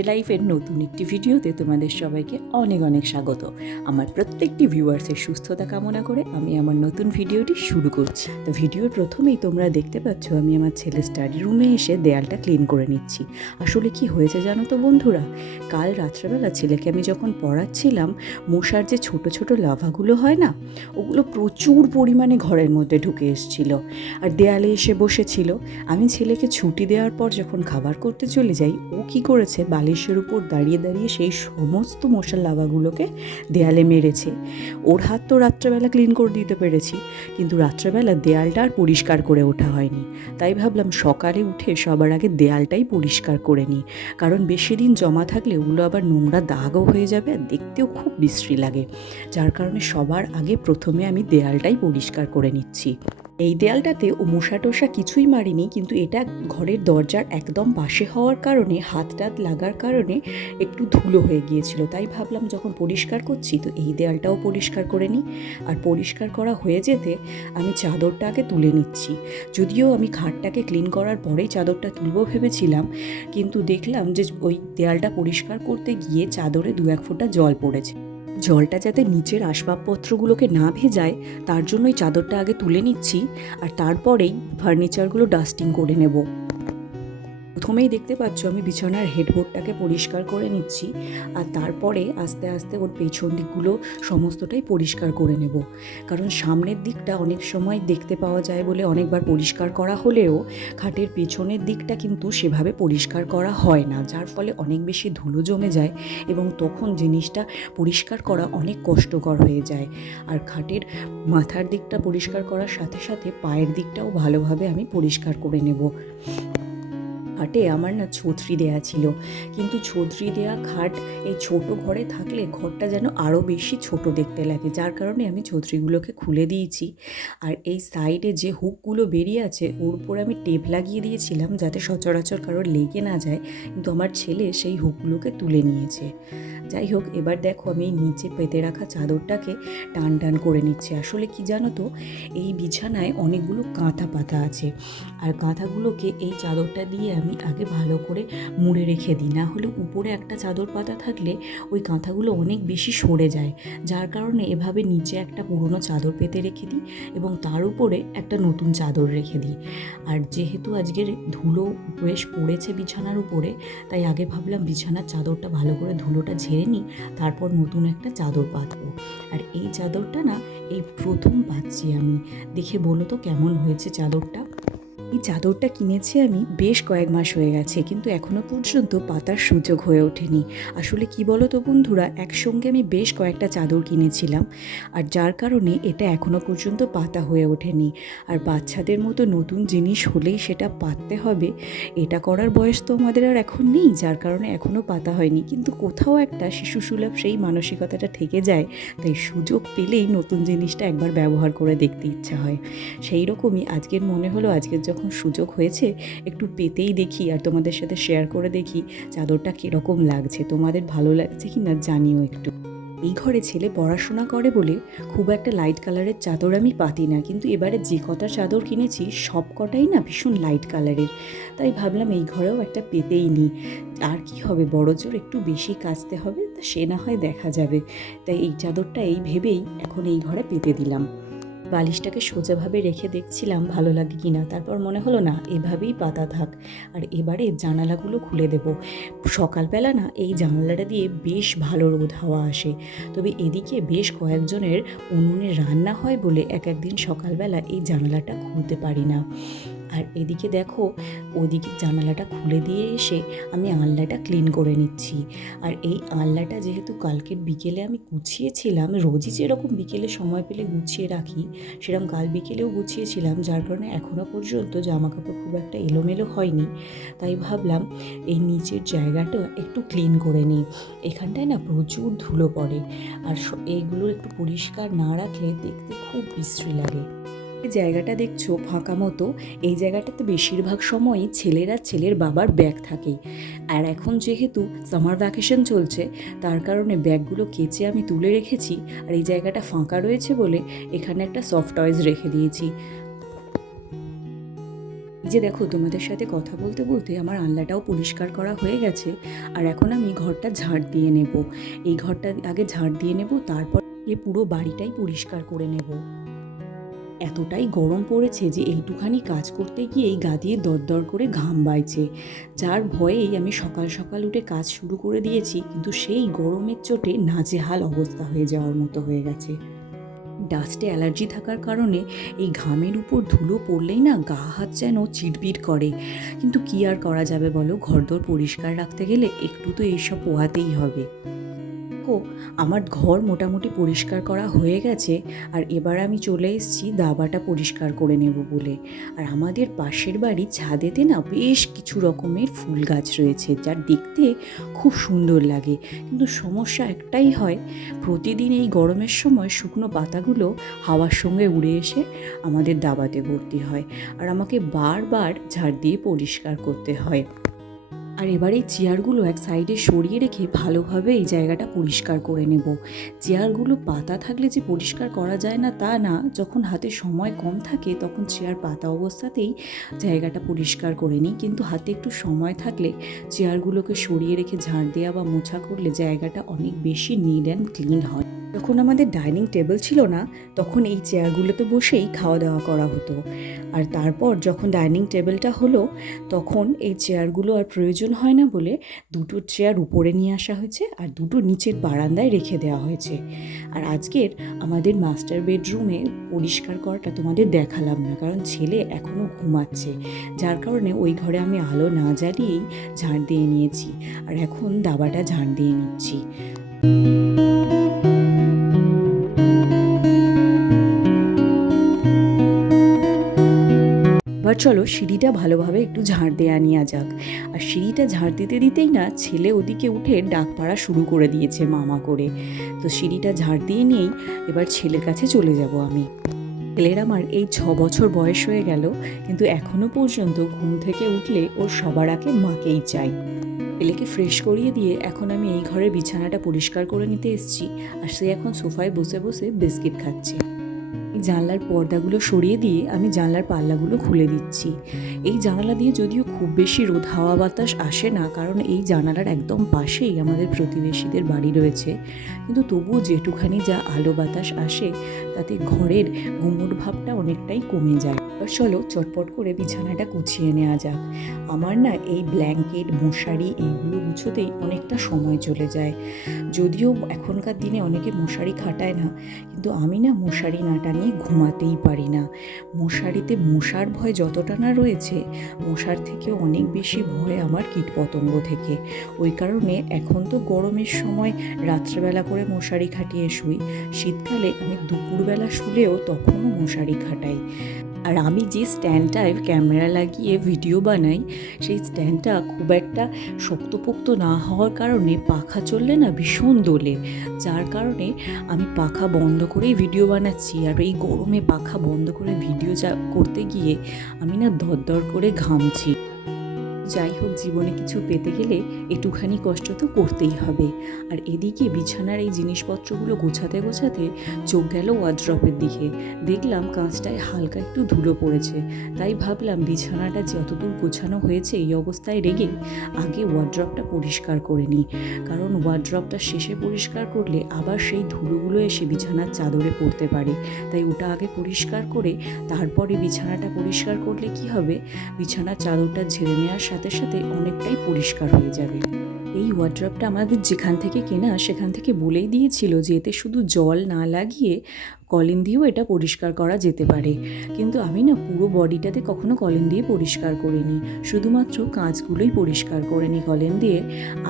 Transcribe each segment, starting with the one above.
Everyday লাইফের নতুন একটি ভিডিওতে তোমাদের সবাইকে অনেক অনেক স্বাগত। আমার প্রত্যেকটি ভিউয়ার্সের সুস্থতা কামনা করে আমি আমার নতুন ভিডিওটি শুরু করছি। তো ভিডিওর প্রথমেই তোমরা দেখতে পাচ্ছ আমি আমার ছেলের স্টাডি রুমে এসে দেয়ালটা ক্লিন করে নিচ্ছি। আসলে কি হয়েছে জানো তো বন্ধুরা, কাল রাত্রেবেলা ছেলেকে আমি যখন পড়াচ্ছিলাম, মশার যে ছোট ছোট লাভাগুলো হয় না, ওগুলো প্রচুর পরিমাণে ঘরের মধ্যে ঢুকে এসেছিল আর দেয়ালে এসে বসেছিল। আমি ছেলেকে ছুটি দেওয়ার পর যখন খাবার করতে চলে যাই, ও কী করেছে, বালিশের উপর দাঁড়িয়ে দাঁড়িয়ে সেই সমস্ত মশার লাভাগুলোকে দেয়ালে মেরেছে। ওর হাত তো রাত্রেবেলা ক্লিন করে দিতে পেরেছি, কিন্তু রাত্রেবেলা দেয়ালটা আর পরিষ্কার করে ওঠা হয়নি। তাই ভাবলাম সকালে উঠে সবার আগে দেয়ালটাই পরিষ্কার করে নিই, কারণ বেশি দিন জমা থাকলে ওগুলো আবার নোংরা দাগও হয়ে যাবে আর দেখতেও খুব বিশ্রী লাগে। যার কারণে সবার আগে প্রথমে আমি দেয়ালটাই পরিষ্কার করে নিচ্ছি। এই দেয়ালটাতে ও মশা টশা কিছুই মারিনি, কিন্তু এটা ঘরের দরজার একদম পাশে হওয়ার কারণে হাত টাত লাগার কারণে একটু ধুলো হয়ে গিয়েছিল। তাই ভাবলাম যখন পরিষ্কার করছি তো এই দেয়ালটাও পরিষ্কার করে নিই। আর পরিষ্কার করা হয়ে যেতে আমি চাদরটাকে তুলে নিচ্ছি। যদিও আমি খাটটাকে ক্লিন করার পরেই চাদরটা তুলবো ভেবেছিলাম, কিন্তু দেখলাম যে ওই দেয়ালটা পরিষ্কার করতে গিয়ে চাদরে 2-1 ফোঁটা জল পড়েছে। জলটা যাতে নিচের আসবাবপত্রগুলোকে না ভেজায় তার জন্যই চাদরটা আগে তুলে নিচ্ছি, আর তারপরেই ফার্নিচারগুলো ডাস্টিং করে নেব। প্রথমেই দেখতে পাচ্ছ আমি বিছানার হেডবোর্ডটাকে পরিষ্কার করে নিচ্ছি, আর তারপরে আস্তে আস্তে ওর পেছন দিকগুলো সমস্তটাই পরিষ্কার করে নেব। কারণ সামনের দিকটা অনেক সময় দেখতে পাওয়া যায় বলে অনেকবার পরিষ্কার করা হলেও খাটের পেছনের দিকটা কিন্তু সেভাবে পরিষ্কার করা হয় না, যার ফলে অনেক বেশি ধুলো জমে যায় এবং তখন জিনিসটা পরিষ্কার করা অনেক কষ্টকর হয়ে যায়। আর খাটের মাথার দিকটা পরিষ্কার করার সাথে সাথে পায়ের দিকটাও ভালোভাবে আমি পরিষ্কার করে নেব। খাটে আমার না ছত্রি দেয়া ছিল, কিন্তু ছত্রি দেয়া খাট এই ছোট ঘরে থাকলে ঘরটা যেন আরও বেশি ছোট দেখতে লাগে, যার কারণে আমি ছত্রিগুলোকে খুলে দিয়েছি। আর এই সাইডে যে হুকগুলো বেরিয়ে আছে ওর উপরে আমি টেপ লাগিয়ে দিয়েছিলাম যাতে সচরাচর কারোর লেগে না যায়, কিন্তু আমার ছেলে সেই হুকগুলোকে তুলে নিয়েছে। যাই হোক, এবার দেখো আমি নিচে পেতে রাখা চাদরটাকে টান টান করে নিচ্ছি। আসলে কি জানো তো, এই বিছানায় অনেকগুলো কাঁথা পাতা আছে, আর কাঁথাগুলোকে এই চাদরটা দিয়ে আমি আগে ভালো করে মুড়ে রেখে দিই, না হলে উপরে একটা চাদর পাতা থাকলে ওই কাঁথাগুলো অনেক বেশি সরে যায়। যার কারণে এভাবে নিচে একটা পুরনো চাদর পেতে রেখে দিই এবং তার উপরে একটা নতুন চাদর রেখে দিই। আর যেহেতু আজকের ধুলো বেশ পড়েছে বিছানার উপরে, তাই আগে ভাবলাম বিছানার চাদরটা ভালো করে ধুলোটা ঝেড়ে নিই, তারপর নতুন একটা চাদর পাতবো। আর এই চাদরটা না এই প্রথম পাচ্ছি আমি, দেখে বলো তো কেমন হয়েছে চাদরটা। এই চাদরটা কিনেছি আমি বেশ কয়েক মাস হয়ে গেছে, কিন্তু এখনও পর্যন্ত পাতার সুযোগ হয়ে ওঠেনি। আসলে কি বলো তো বন্ধুরা, একসঙ্গে আমি বেশ কয়েকটা চাদর কিনেছিলাম, আর যার কারণে এটা এখনও পর্যন্ত পাতা হয়ে ওঠেনি। আর বাচ্চাদের মতো নতুন জিনিস হলেই সেটা পাততে হবে, এটা করার বয়স তো আমাদের আর এখন নেই, যার কারণে এখনও পাতা হয়নি। কিন্তু কোথাও একটা শিশুসুলভ সেই মানসিকতাটা থেকে যায়, তাই সুযোগ পেলেই নতুন জিনিসটা একবার ব্যবহার করে দেখতে ইচ্ছা হয়। সেই রকমই আজকের মনে হলো, আজকের যখন সুযোগ হয়েছে একটু পেতেই দেখি আর তোমাদের সাথে শেয়ার করে দেখি চাদরটা কীরকম লাগছে, তোমাদের ভালো লাগছে কি না জানিও একটু। এই ঘরে ছেলে পড়াশোনা করে বলে খুব একটা লাইট কালারের চাদর আমি পাতি না, কিন্তু এবারে যে কটা চাদর কিনেছি সব কটাই না ভীষণ লাইট কালারের, তাই ভাবলাম এই ঘরেও একটা পেতেই নিই। আর কি হবে, বড় জোর একটু বেশি কাচতে হবে, তা সে না হয় দেখা যাবে। তাই এই চাদরটা এই ভেবেই এখন এই ঘরে পেতে দিলাম। বালিশটাকে সোজাভাবে রেখে দেখছিলাম ভালো লাগে কি না, তারপর মনে হলো না এভাবেই পাতা থাক। আর এবারে জানালাগুলো খুলে দেব। সকালবেলা না এই জানালাটা দিয়ে বেশ ভালো রোদ হাওয়া আসে, তবে এদিকে বেশ কয়েকজনের উনুনে রান্না হয় বলে এক একদিন সকালবেলা এই জানালাটা খুলতে পারি না। আর এদিকে দেখো, ওদিকে জানালাটা খুলে দিয়ে এসে আমি আলনাটা ক্লিন করে নিচ্ছি। আর এই আলনাটা যেহেতু কালকের বিকেলে আমি গুছিয়েছিলাম, রোজই যেরকম বিকেলে সময় পেলে গুছিয়ে রাখি সেরকম কাল বিকেলেও গুছিয়েছিলাম, যার কারণে এখনও পর্যন্ত জামাকাপড় খুব একটা এলোমেলো হয়নি। তাই ভাবলাম এই নিচের জায়গাটা একটু ক্লিন করে নিই, এখানটায় না প্রচুর ধুলো পড়ে, আর এইগুলো একটু পরিষ্কার না রাখলে দেখতে খুব বিশ্রী লাগে। এই জায়গাটা দেখছো ফাঁকা মতো, এই জায়গাটাতে বেশিরভাগ সময়ই ছেলের আর ছেলের বাবার ব্যাগ থাকে। আর এখন যেহেতু সামার ভ্যাকেশন চলছে, তার কারণে ব্যাগগুলো কেচে আমি তুলে রেখেছি, আর এই জায়গাটা ফাঁকা রয়েছে বলে এখানে একটা সফট টয়েজ রেখে দিয়েছি। যে দেখো, তোমাদের সাথে কথা বলতে বলতে আমার আনলাটাও পরিষ্কার করা হয়ে গেছে। আর এখন আমি ঘরটা ঝাড় দিয়ে নেব। এই ঘরটা আগে ঝাড় দিয়ে নেব, তারপর পুরো বাড়িটাই পরিষ্কার করে নেব। এতটাই গরম পড়েছে যে এইটুখানি কাজ করতে গিয়েই গা দিয়ে দরদর করে ঘাম বাইছে, যার ভয়েই আমি সকাল সকাল উঠে কাজ শুরু করে দিয়েছি, কিন্তু সেই গরমের চোটে নাজেহাল অবস্থা হয়ে যাওয়ার মতো হয়ে গেছে। ডাস্টে অ্যালার্জি থাকার কারণে এই ঘামের উপর ধুলো পড়লেই না গা হাত যেন চিটবিট করে। কিন্তু কি আর করা যাবে বলো, ঘরদোর পরিষ্কার রাখতে গেলে একটু তো এইসব পোহাতেই হবে। আমার ঘর মোটামুটি পরিষ্কার করা হয়ে গেছে, আর এবার আমি চলে এসেছি দাবাটা পরিষ্কার করে নেব বলে। আর আমাদের পাশের বাড়ির ছাদেতে না বেশ কিছু রকমের ফুল গাছ রয়েছে, যার দেখতে খুব সুন্দর লাগে। কিন্তু সমস্যা একটাই হয়, প্রতিদিন এই গরমের সময় শুকনো পাতাগুলো হাওয়ার সঙ্গে উড়ে এসে আমাদের দাবাতে ভর্তি হয়, আর আমাকে বারবার ঝাড় দিয়ে পরিষ্কার করতে হয়। আর এবার এই চেয়ারগুলো এক সাইডে সরিয়ে রেখে ভালোভাবে এই জায়গাটা পরিষ্কার করে নেব। চেয়ারগুলো পাতা থাকলে যে পরিষ্কার করা যায় না তা না, যখন হাতে সময় কম থাকে তখন চেয়ার পাতা অবস্থাতেই জায়গাটা পরিষ্কার করে নিই। কিন্তু হাতে একটু সময় থাকলে চেয়ারগুলোকে সরিয়ে রেখে ঝাড় দেওয়া বা মোছা করলে জায়গাটা অনেক বেশি নিট অ্যান্ড ক্লিন হয়। যখন আমাদের ডাইনিং টেবিল ছিল না, তখন এই চেয়ারগুলোতে বসেই খাওয়া দাওয়া করা হতো। আর তারপর যখন ডাইনিং টেবিলটা হলো, তখন এই চেয়ারগুলো আর প্রয়োজন হয় না বলে দুটো চেয়ার উপরে নিয়ে আসা হয়েছে আর দুটো নিচের বারান্দায় রেখে দেওয়া হয়েছে। আর আজকের আমাদের মাস্টার বেডরুমে পরিষ্কার করাটা তোমাদের দেখালাম না, কারণ ছেলে এখনও ঘুমাচ্ছে, যার কারণে ওই ঘরে আমি আলো না জ্বালিয়েই ঝাড় দিয়ে নিয়েছি। আর এখন দাবাটা ঝাড় দিয়ে নিচ্ছি। এবার চলো সিঁড়িটা ভালোভাবে একটু ঝাড় দেওয়া নেওয়া যাক। আর সিঁড়িটা ঝাড় দিতে দিতেই না ছেলে ওদিকে উঠে ডাক পাড়া শুরু করে দিয়েছে মামা করে। তো সিঁড়িটা ঝাড় দিয়ে নিয়েই এবার ছেলের কাছে চলে যাব আমি। ছেলের আমার এই 6 বছর বয়স হয়ে গেল, কিন্তু এখনও পর্যন্ত ঘুম থেকে উঠলে ওর সবার আগে মাকেই চাই। ছেলেকে ফ্রেশ করিয়ে দিয়ে এখন আমি এই ঘরের বিছানাটা পরিষ্কার করে নিতে এসেছি, আর সে এখন সোফায় বসে বসে বিস্কিট খাচ্ছে। জানলার পর্দাগুলো সরিয়ে দিয়ে আমি জানলার পাল্লাগুলো খুলে দিচ্ছি। এই জানালা দিয়ে যদিও খুব বেশি রোদ হাওয়া বাতাস আসে না, কারণ এই জানালার একদম পাশেই আমাদের প্রতিবেশীদের বাড়ি রয়েছে, কিন্তু তবুও যেটুখানি যা আলো বাতাস আসে তাতে ঘরের গুমোট ভাবটা অনেকটাই কমে যায়। এবার চলো চটপট করে বিছানাটা গুছিয়ে নেওয়া যাক। আমার না এই ব্ল্যাঙ্কেট মশারি এইগুলো গুছোতেই অনেকটা সময় চলে যায়। যদিও এখনকার দিনে অনেকে মশারি খাটায় না, কিন্তু আমি না মশারি না টানিয়ে ঘুমাতেই পারি না। মশারিতে মশার ভয় যতটা না রয়েছে, মশার থেকেও অনেক বেশি ভয় আমার কীটপতঙ্গ থেকে। ওই কারণে এখন তো গরমের সময় রাত্রেবেলা করে মশারি খাটিয়ে শুই, শীতকালে আমি দুপুরবেলা শুলেও তখনও মশারি খাটাই। আর আমি যে স্ট্যান্ডটায় ক্যামেরা লাগিয়ে ভিডিও বানাই, সেই স্ট্যান্ডটা খুব একটা শক্তপোক্ত না হওয়ার কারণে পাখা চললে না ভীষণ দোলে, যার কারণে আমি পাখা বন্ধ করেই ভিডিও বানাচ্ছি। আর এই গরমে পাখা বন্ধ করে ভিডিও করতে গিয়ে আমি না দরদর করে ঘামছি। যাই হোক, জীবনে কিছু পেতে গেলে একটুখানি কষ্ট তো করতেই হবে। আর এদিকে বিছানার এই জিনিসপত্রগুলো গোছাতে গোছাতে চোখ গেল ওয়ার্ড্রপের দিকে। দেখলাম কাঁচটায় হালকা একটু ধুলো পড়েছে, তাই ভাবলাম বিছানাটা যতদূর গোছানো হয়েছে এই অবস্থায় রেখে আগে ওয়ার্ড্রপটা পরিষ্কার করে নিই, কারণ ওয়ার্ড্রপটা শেষে পরিষ্কার করলে আবার সেই ধুলোগুলো এসে বিছানার চাদরে পড়তে পারে। তাই ওটা আগে পরিষ্কার করে তারপরে বিছানাটা পরিষ্কার করলে কি হবে, বিছানার চাদরটা ঝেড়ে নেওয়ার সাথে সাথে অনেকটাই পরিষ্কার হয়ে যাবে। এই ওয়ার্ড্রপটা আমাদের যেখান থেকে কেনা সেখান থেকে বলেই দিয়েছিল যে এতে শুধু জল না লাগিয়ে কলিন দিয়েও এটা পরিষ্কার করা যেতে পারে, কিন্তু আমি না পুরো বডিটাতে কখনো কলিন দিয়ে পরিষ্কার করিনি, শুধুমাত্র কাঁচগুলোই পরিষ্কার করে নিই কলিন দিয়ে,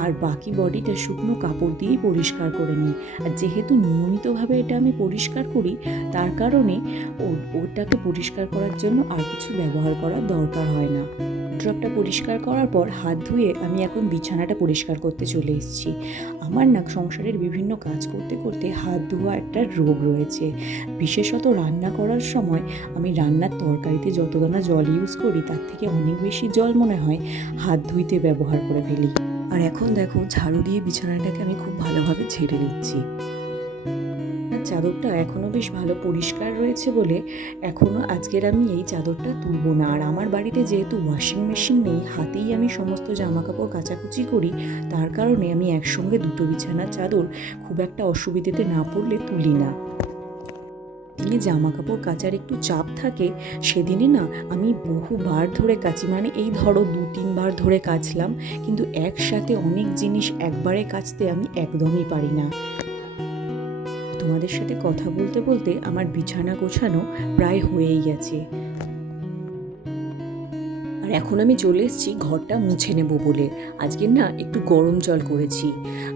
আর বাকি বডিটা শুকনো কাপড় দিয়েই পরিষ্কার করে নিই। আর যেহেতু নিয়মিতভাবে এটা আমি পরিষ্কার করি, তার কারণে ওটাকে পরিষ্কার করার জন্য আর কিছু ব্যবহার করার দরকার হয় না। ওয়ার্ড্রপটা পরিষ্কার করার পর হাত ধুয়ে আমি এখন বিছানাটা পরিষ্কার করতে চলে এসেছি। আমার না সংসারের বিভিন্ন কাজ করতে করতে হাত ধোয়া একটা রোগ রয়েছে, বিশেষত রান্না করার সময় আমি রান্নার তরকারিতে যত দানা জল ইউজ করি তার থেকে অনেক বেশি জল মনে হয় হাত ধুইতে ব্যবহার করে ফেলি। আর এখন দেখো ঝাড়ু দিয়ে বিছানাটাকে আমি খুব ভালোভাবে ঝেড়ে নিচ্ছি। চাদরটা এখনও বেশ ভালো পরিষ্কার রয়েছে বলে এখনও আজকের আমি এই চাদরটা তুলবো না। আর আমার বাড়িতে যেহেতু ওয়াশিং মেশিন নেই, হাতেই আমি সমস্ত জামা কাপড় কাচাকুচি করি, তার কারণে আমি একসঙ্গে দুটো বিছানার চাদর খুব একটা অসুবিধাতে না পড়লে তুলি না। দিনে জামা কাপড় কাচার একটু চাপ থাকে, সেদিনে না আমি বহুবার ধরে কাচি, মানে এই ধরো 2-3 বার ধরে কাচলাম, কিন্তু একসাথে অনেক জিনিস একবারে কাচতে আমি একদমই পারি না। তোমাদের সাথে কথা বলতে বলতে আমার বিছানা গোছানো প্রায় হয়েই গেছে। আর এখন আমি চলে এসেছি ঘরটা মুছে নেব বলে। আজকে না একটু গরম জল করেছি,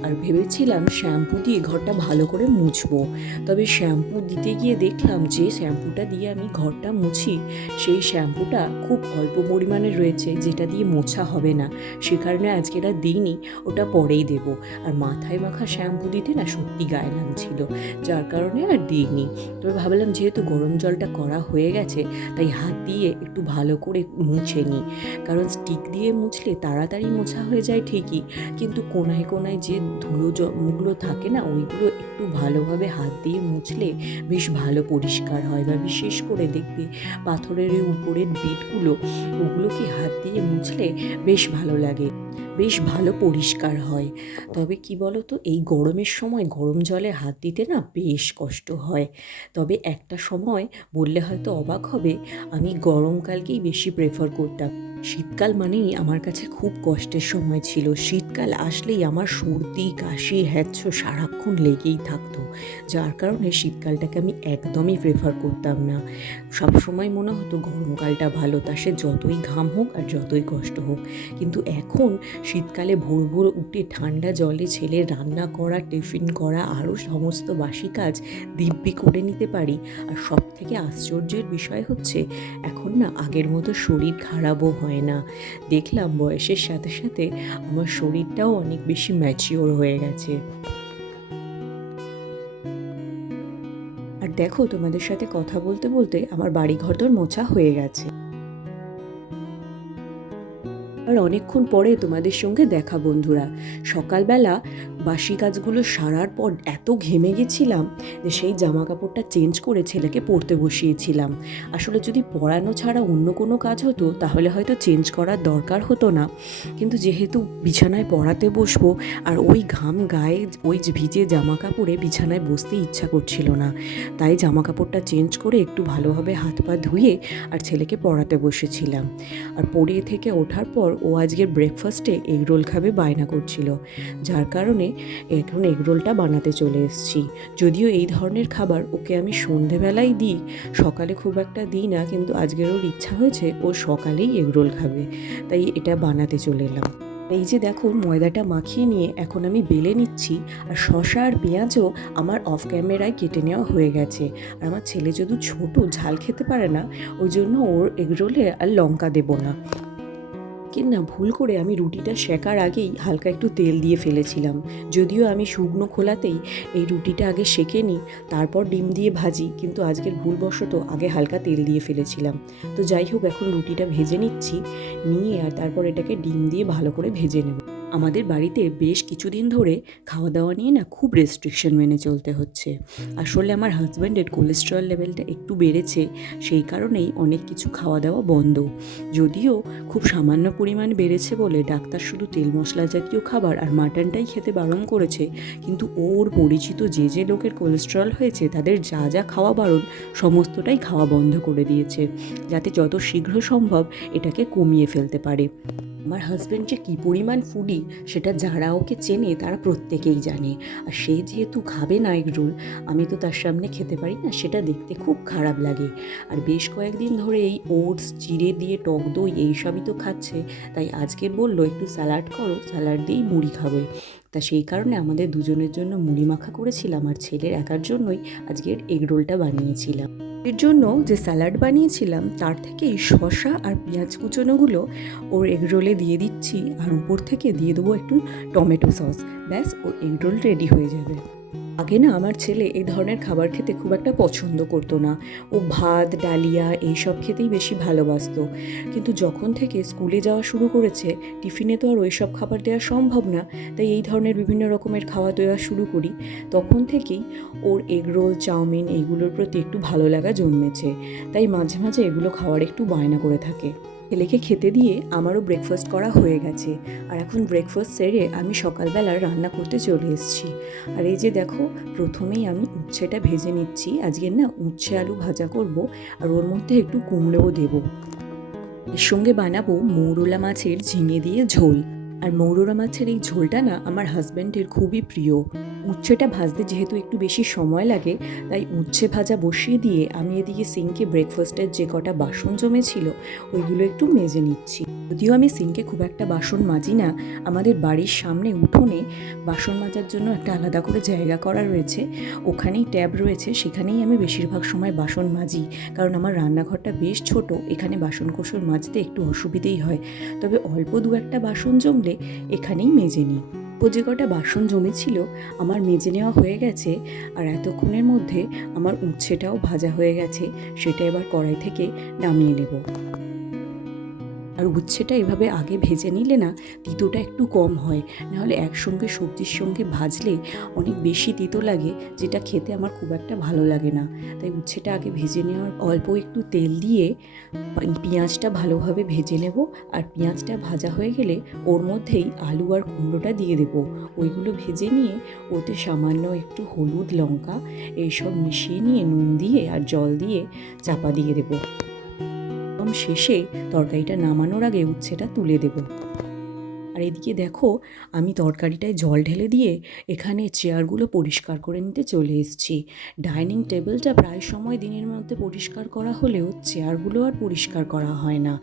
আর ভেবেছিলাম শ্যাম্পু দিয়ে ঘরটা ভালো করে মুছবো। তবে শ্যাম্পু দিতে গিয়ে দেখলাম যে শ্যাম্পুটা দিয়ে আমি ঘরটা মুছি সেই শ্যাম্পুটা খুব অল্প পরিমাণে রয়েছে, যেটা দিয়ে মোছা হবে না। সে কারণে আজকে আর দিইনি, ওটা পরেই দেব। আর মাথায় মাখা শ্যাম্পু দিতে না সত্যি গায়ে লাগছিল, যার কারণে আর দিইনি। তবে ভাবলাম যেহেতু গরম জলটা করা হয়ে গেছে, তাই হাত দিয়ে একটু ভালো করে মুছে নিই। কারণ স্টিক দিয়ে মুছলে তাড়াতাড়ি মোছা হয়ে যায় ঠিকই, কিন্তু কোনায় কোনায় যে মুগুলো থাকে না, ওইগুলো একটু ভালোভাবে হাত দিয়ে মুছলে বেশ ভালো পরিষ্কার হয়। বা বিশেষ করে দেখবে পাথরের উপরের বিটগুলো, ওগুলোকে হাত দিয়ে মুছলে বেশ ভালো লাগে, বেশ ভালো পরিষ্কার হয়। তবে কি বলো তো, এই গরমের সময় গরম জলে হাত দিতে না বেশ কষ্ট হয়। তবে একটা সময় বললে হয়তো অবাক হবে, আমি গরমকালকেই বেশি প্রেফার করতাম। শীতকাল মানেই আমার কাছে খুব কষ্টের সময় ছিল। শীতকাল আসলেই আমার সর্দি কাশি হ্যাঁচো সারাক্ষণ লেগেই থাকতো, যার কারণে শীতকালটাকে আমি একদমই প্রেফার করতাম না। সবসময় মনে হতো গরমকালটা ভালো, তা সে যতই ঘাম হোক আর যতই কষ্ট হোক। কিন্তু এখন শীতকালে ভোর ভোর উঠে ঠান্ডা জলে ছেলের রান্না করা, টিফিন করা, আরও সমস্ত বাসি কাজ দিব্যি করে নিতে পারি। আর সব থেকে আশ্চর্যের বিষয় হচ্ছে, এখন না আগের মতো শরীর খারাপও হয় না। দেখলাম বয়সের সাথে সাথে আমার শরীরটাও অনেক বেশি ম্যাচিওর হয়ে গেছে। আর দেখো, তোমাদের সাথে কথা বলতে বলতে আমার বাড়ি ঘরদোর মোছা হয়ে গেছে। আর অনেকক্ষণ পরে তোমাদের সঙ্গে দেখা বন্ধুরা। সকালবেলা বাসি কাজগুলো সারার পর এত ঘেমে গেছিলাম যে সেই জামা কাপড়টা চেঞ্জ করে ছেলেকে পড়তে বসিয়েছিলাম। আসলে যদি পড়ানো ছাড়া অন্য কোনো কাজ হতো তাহলে হয়তো চেঞ্জ করার দরকার হতো না, কিন্তু যেহেতু বিছানায় পড়াতে বসবো আর ওই ঘাম গায়ে, ওই ভিজে জামা কাপড়ে বিছানায় বসতে ইচ্ছা করছিল না, তাই জামা কাপড়টা চেঞ্জ করে একটু ভালোভাবে হাত পা ধুয়ে আর ছেলেকে পড়াতে বসেছিলাম। আর পড়িয়ে থেকে ওঠার পর ও আজকের ব্রেকফাস্টে এগরোল খাবে বায়না করছিল, যার কারণে এখন এগরোলটা বানাতে চলে এসেছি। যদিও এই ধরনের খাবার ওকে আমি সন্ধেবেলাই দিই, সকালে খুব একটা দিই না, কিন্তু আজকের ওর ইচ্ছা হয়েছে ও সকালেই এগরোল খাবে, তাই এটা বানাতে চলে এলাম। এই যে দেখো, ময়দাটা মাখিয়ে নিয়ে এখন আমি বেলে নিচ্ছি। আর শসা আর পেঁয়াজও আমার অফ ক্যামেরায় কেটে নেওয়া হয়ে গেছে। আর আমার ছেলে যদি ছোটো ঝাল খেতে পারে না, ওই জন্য ওর এগরোলে আর লঙ্কা দেবো না। না ভুল করে আমি রুটিটা সেকার আগেই হালকা একটু তেল দিয়ে ফেলেছিলাম। যদিও আমি শুকনো খোলাতেই এই রুটিটা আগে সেকে নিই, তারপর ডিম দিয়ে ভাজি, কিন্তু আজকের ভুলবশত আগে হালকা তেল দিয়ে ফেলেছিলাম। তো যাই হোক, এখন রুটিটা ভেজে নিচ্ছি, নিয়ে আর তারপর এটাকে ডিম দিয়ে ভালো করে ভেজে নেব। আমাদের বাড়িতে বেশ কিছুদিন ধরে খাওয়া দাওয়া নিয়ে না খুব রেস্ট্রিকশন মেনে চলতে হচ্ছে। আসলে আমার হাজব্যান্ডের কোলেস্টেরল লেভেলটা একটু বেড়েছে, সেই কারণেই অনেক কিছু খাওয়া দাওয়া বন্ধ। যদিও খুব সামান্য পরিমাণ বেড়েছে বলে ডাক্তার শুধু তেল মশলা জাতীয় খাবার আর মাটনটাই খেতে বারণ করেছে, কিন্তু ওর পরিচিত যে যে লোকের কোলেস্টেরল হয়েছে তাদের যা যা খাওয়া বারণ সমস্তটাই খাওয়া বন্ধ করে দিয়েছে, যাতে যত শীঘ্র সম্ভব এটাকে কমিয়ে ফেলতে পারে। আমার হাজব্যান্ড যে কী পরিমাণ ফুডি সেটা যারা ওকে চেনে তারা প্রত্যেকেই জানে। আর সে যেহেতু খাবে না এগরোল, আমি তো তার সামনে খেতে পারি না, সেটা দেখতে খুব খারাপ লাগে। আর বেশ কয়েকদিন ধরে এই ওটস, চিড়ে দিয়ে টক দই এইসবই তো খাচ্ছে, তাই আজকে বললো একটু স্যালাড করো, স্যালাড দিয়েই মুড়ি খাবে। তা সেই কারণে আমাদের দুজনের জন্য মুড়ি মাখা করেছিলাম, আর ছেলের একার জন্যই আজকের এগরোলটা বানিয়েছিলাম। এর জন্য যে স্যালাড বানিয়েছিলাম তার থেকেই শসা আর পেঁয়াজ কুচোনোগুলো ওর এগরোলে দিয়ে দিচ্ছি, আর উপর থেকে দিয়ে দেবো একটু টমেটো সস। ব্যাস, ওর এগরোল রেডি হয়ে যাবে। আগে না আমার ছেলে এই ধরনের খাবার খেতে খুব একটা পছন্দ করতো না। ও ভাত, ডালিয়া এইসব খেতেই বেশি ভালোবাসতো। কিন্তু যখন থেকে স্কুলে যাওয়া শুরু করেছে, টিফিনে তো আর ওই সব খাবার দেওয়া সম্ভব না, তাই এই ধরনের বিভিন্ন রকমের খাওয়া দেওয়া শুরু করি। তখন থেকেই ওর এগরোল, চাউমিন এইগুলোর প্রতি একটু ভালো লাগা জন্মেছে। তাই মাঝে মাঝে এগুলো খাওয়ার একটু বায়না করে থাকে। ছেলেকে খেতে দিয়ে আমারও ব্রেকফাস্ট করা হয়ে গেছে, আর এখন ব্রেকফাস্ট সেরে আমি সকালবেলা রান্না করতে চলে এসেছি। আর এই যে দেখো, প্রথমেই আমি উচ্ছেটা ভেজে নিচ্ছি। আজকে না উচ্ছে আলু ভাজা করব, আর ওর মধ্যে একটু কুমড়োও দেবো। এর সঙ্গে বানাবো মৌরলা মাছের ঝিঙে দিয়ে ঝোল। আর মৌরলা মাছের এই ঝোলটা না আমার হাজব্যান্ডের খুবই প্রিয়। উচ্ছেটা ভাজতে যেহেতু একটু বেশি সময় লাগে, তাই উচ্ছে ভাজা বসিয়ে দিয়ে আমি এদিকে সিঙ্কে ব্রেকফাস্টের যে কটা বাসন জমেছিল ওইগুলো একটু মেজে নিচ্ছি। যদিও আমি সিঙ্কে খুব একটা বাসন মাজি না, আমাদের বাড়ির সামনে উঠোনে বাসন মাজার জন্য একটা আলাদা করে জায়গা করা রয়েছে, ওখানেই ট্যাব রয়েছে, সেখানেই আমি বেশিরভাগ সময় বাসন মাজি। কারণ আমার রান্নাঘরটা বেশ ছোট, এখানে বাসনকোসর মাজতে একটু অসুবিধেই হয়। তবে অল্প দু একটা বাসন জমলে এখানেই মেজে নিই। যে কটা বাসন জমেছিল আমার মেজে নেওয়া হয়ে গেছে, আর এতক্ষণের মধ্যে আমার উচ্ছেটাও ভাজা হয়ে গেছে। সেটা এবার কড়াই থেকে নামিয়ে নেব। আর উচ্ছেটা এভাবে আগে ভেজে নিলে না তিতোটা একটু কম হয়, নাহলে একসঙ্গে সবজির সঙ্গে ভাজলে অনেক বেশি তিতো লাগে, যেটা খেতে আমার খুব একটা ভালো লাগে না। তাই উচ্ছেটা আগে ভেজে নেওয়ার অল্প একটু তেল দিয়ে পেঁয়াজটা ভালোভাবে ভেজে নেব। আর পেঁয়াজটা ভাজা হয়ে গেলে ওর মধ্যেই আলু আর কুমড়োটা দিয়ে দেবো। ওইগুলো ভেজে নিয়ে ওতে সামান্য একটু হলুদ, লঙ্কা এইসব মিশিয়ে নিয়ে নুন দিয়ে আর জল দিয়ে চাপা দিয়ে দেবো। শেষে তরকারিটা নামানোর আগে উচ্ছেটা তুলে দেব। আর এদিকে দেখো, আমি তরকারিটায় জল ঢেলে দিয়ে এখানে চেয়ারগুলো পরিষ্কার করে নিতে চলে এসেছি। ডাইনিং টেবিলটা প্রায় সময় দিনের মধ্যে পরিষ্কার করা হলেও চেয়ারগুলো আর পরিষ্কার করা হয় না।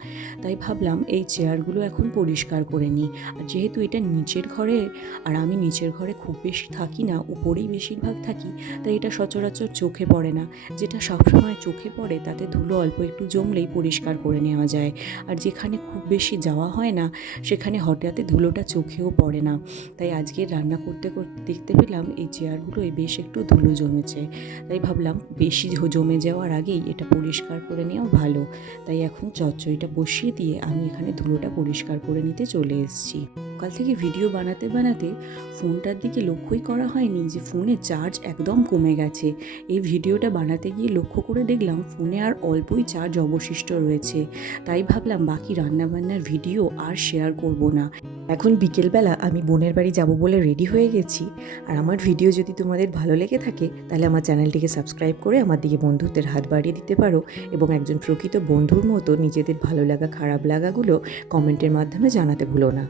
তাই ভাবলাম এই চেয়ারগুলো এখন পরিষ্কার করে নিই। আর যেহেতু এটা নিচের ঘরে, আর আমি নিচের ঘরে খুব বেশি থাকি না, উপরেই বেশিরভাগ থাকি, তাই এটা সচরাচর চোখে পড়ে না। যেটা সবসময় চোখে পড়ে তাতে ধুলো অল্প একটু জমলেই পরিষ্কার করে নেওয়া যায়। আর যেখানে খুব বেশি যাওয়া হয় না সেখানে হঠাৎ ধুলোটা চোখেও পড়ে না। তাই আজকে রান্না করতে করতে দেখতে পেলাম এই চেয়ারগুলোয় বেশ একটু ধুলো জমেছে। তাই ভাবলাম বেশি জমে যাওয়ার আগেই এটা পরিষ্কার করে নেওয়া ভালো। তাই এখন চচ্চড়িটা বসিয়ে দিয়ে আমি এখানে ধুলোটা পরিষ্কার করে নিতে চলে এসেছি। সকাল থেকে ভিডিও বানাতে বানাতে ফোনটার দিকে লক্ষ্যই করা হয়নি যে ফোনে চার্জ একদম কমে গেছে। এই ভিডিওটা বানাতে গিয়ে লক্ষ্য করে দেখলাম ফোনে আর অল্পই চার্জ অবশিষ্ট রয়েছে। তাই ভাবলাম বাকি রান্নাবান্নার ভিডিও আর শেয়ার করব না। এখন বিকেলবেলা আমি বোনের বাড়ি যাব বলে রেডি হয়ে গেছি। আর আমার ভিডিও যদি তোমাদের ভালো লেগে থাকে তাহলে আমার চ্যানেলটিকে সাবস্ক্রাইব করে আমার দিকে বন্ধুত্বের হাত বাড়িয়ে দিতে পারো, এবং একজন প্রকৃত বন্ধুর মতো নিজেদের ভালো লাগা খারাপ লাগাগুলো কমেন্টের মাধ্যমে জানাতে ভুলো না।